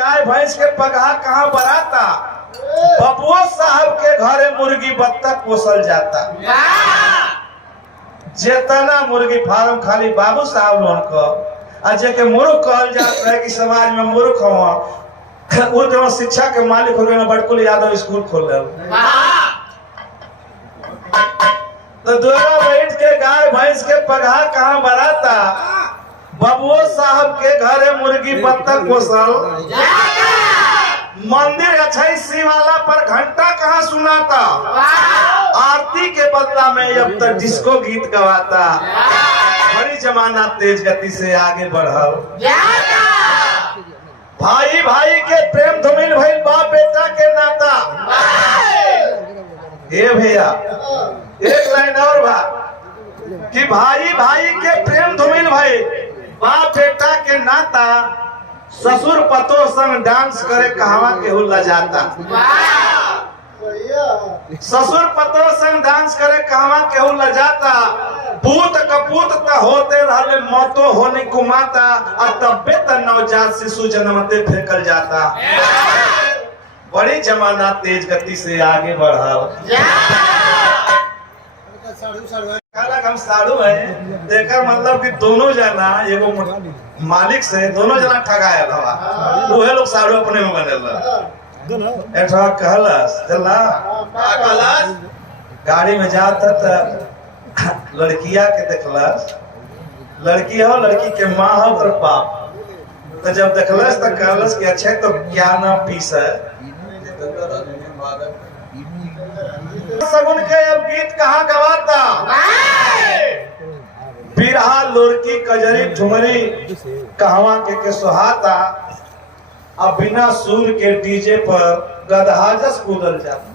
गाय भैंस के पगहा कहाँ बराता, बबुआ साहब के घरे मुर्गी बत्तख पोसल जाता। जेतना मुर्गी फार्म खाली बाबू साहब लोन को आ जेके मूर्ख कहल जाता है कि समाज में मूर्ख हुआ वो जो शिक्षा के मालिक हो गए बड़कुल यादव स्कूल खोल तो दोनों बैठ के गाय भैंस के पगहा कहाँ बराता, बबुआ साहब के घरे मुर्गी बत्तख पोसल। मंदिर अच्छाई शिवाला पर घंटा कहाँ सुनाता, आरती के बदला में अब तक डिस्को गीत गवाता। बड़ी जमाना तेज गति से आगे बढ़ल, भाई भाई के प्रेम धुमिल भाई बाप बेटा के नाता। ए भैया एक लाइन और बा कि भाई भाई के प्रेम धुमिल भाई बाप बेटा के नाता, ससुर पतो संग डांस करे कहवा केहू लजाता। ससुर पतो संग डांस करे कहवा केहू लजाता। पूत कपूत त होते रहले मौतो होने कुमाता, और तब्बे त नवजात शिशु जन्मते फेंकल जाता। बड़ी जमाना तेज गति से आगे बढ़ल। हम साधु है देकर मतलब कि दोनों जना एगो मालिक से दोनों जना ठगायल हवा, उहे लोग साधु अपने में बनेला। एठा कहलस चला गाड़ी में जाता त लड़किया के देखलस, लड़की हो लड़की के माँ हो और बाप। तो जब देखलस तो कहलस कि अच्छा तो क्या नाम पीस है। सगुन के अब गीत कहाँ गवाता, बिरहा लोरकी कजरी ठुमरी कहवा के सुहाता। अब बिना सुर के डीजे पर गदहा जस कूदल जाता।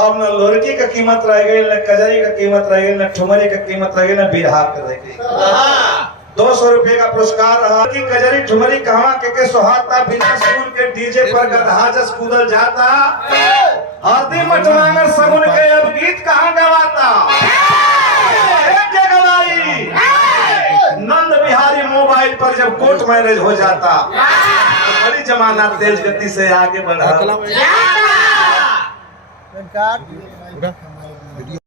अब न लोरकी का कीमत रह गई, न कजरी का कीमत रह गई, न ठुमरी का कीमत रह गई, न बिरहा का रह गई। 200 रुपए का पुरस्कार रहा कि कजरी ठुमरी कहवा के सुहाता, बिना सुर के डीजे पर गदहा जस कूदल जाता। आरती मटवांगर सगुन के अब गीत कहाँ गवाता, एक जगह नंद बिहारी मोबाइल पर जब कोर्ट मैरिज हो जाता। तो बड़ी जमाना तेज गति से आगे बढ़ा।